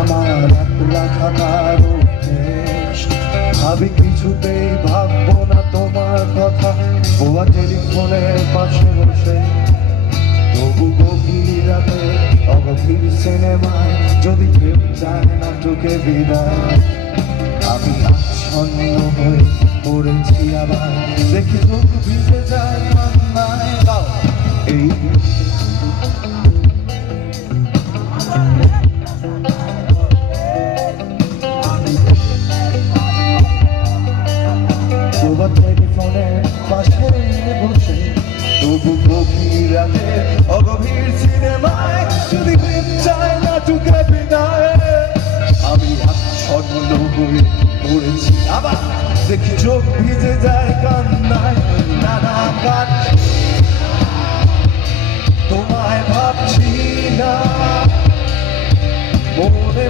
আমার একলা থাকার অভ্যেস। আমি কিছুতেই ভাববো না তোমার কথা, বোয়া টেলিফোনের পাশে বসে। তবু গভীর রাতে অগভীর সিনেমায় যদি কেউ চায় না তোকে বিদায়, আমি আচ্ছন্ন হয়ে পড়েছি আবার, দেখি চোখ ভিজে যায় কান্নায়। এই টেলিফোনের পাশে বসে, তবু গভীর রাতে অগভীর সিনেমায় যদি কেউ চায় না তোকে বিদায়, আমি আচ্ছন্ন হয়ে পড়েছি আবার, দেখি চোখ ভিজে যায় কান্নায়। নানা গান তোমায় ভাবছি না, মনে